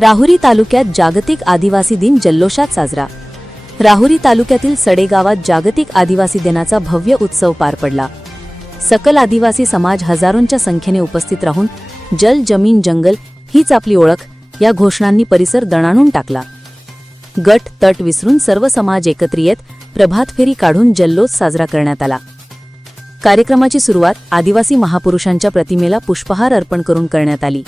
राहुरी तालुक्यात जागतिक आदिवासी दिन जल्लोषात साजरा। राहुरी तालुक्यातील सडे गावात जागतिक आदिवासी दिनाचा भव्य उत्सव पार पडला। सकल आदिवासी समाज हजारोंच्या संख्येने उपस्थित राहून जल जमीन जंगल हीच आपली ओळख या घोषणांनी परिसर दणाणून टाकला। गट तट विसरून सर्व समाज एकत्र येत प्रभात फेरी काढून जल्लोष साजरा करण्यात आला। कार्यक्रमाची सुरुवात आदिवासी महापुरुषांच्या प्रतिमेला पुष्पहार अर्पण करून करण्यात आली।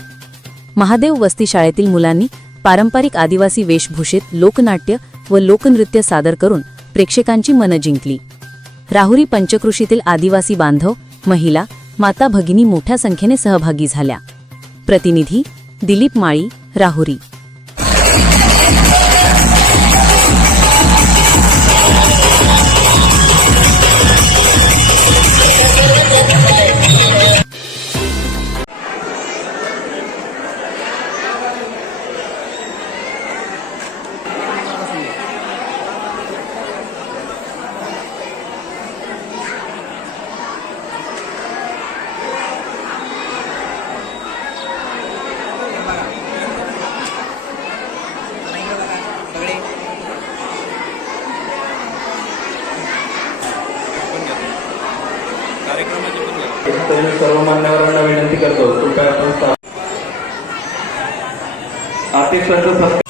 महादेव वस्ती शाळेतील मुलांनी पारंपरिक आदिवासी वेशभूषेत लोकनाट्य व लोकनृत्य सादर करून प्रेक्षकांची मनं जिंकली। राहुरी पंचकृषीतील आदिवासी बांधव, महिला, माता भगिनी मोठ्या संख्येने सहभागी झाल्या। प्रतिनिधी दिलीप माळी, राहुरी। सर्व मान्यवरांना विनंती करतो, कृपया आपण आर्थिक संत